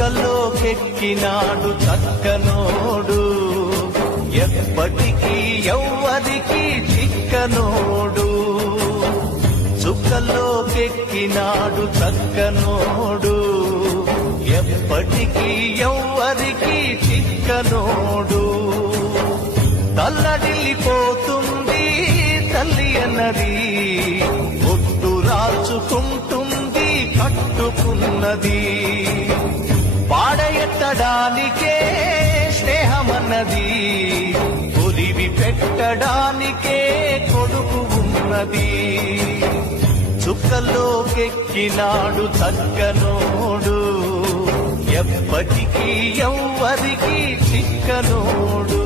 చుక్కల్లోకెక్కినాడు చక్కనోడు, ఎప్పటికీ ఎవ్వరికి చిక్కనోడు. చుక్కల్లోకెక్కినాడు చక్కనోడు, ఎప్పటికీ ఎవ్వరికి చిక్కనోడు. తల్లడిల్లిపోతుంది తల్లి అన్నది, ఒట్టు రాచుకుంటుంది కట్టుకున్నది. పాడెత్తడానికే స్నేహమన్నది, కొలివి పెట్టడానికే కొడుకు ఉన్నది. చుక్కల్లోకెక్కినాడు చక్కనోడు, ఎప్పటికీ ఎవ్వరికి చిక్కనోడు.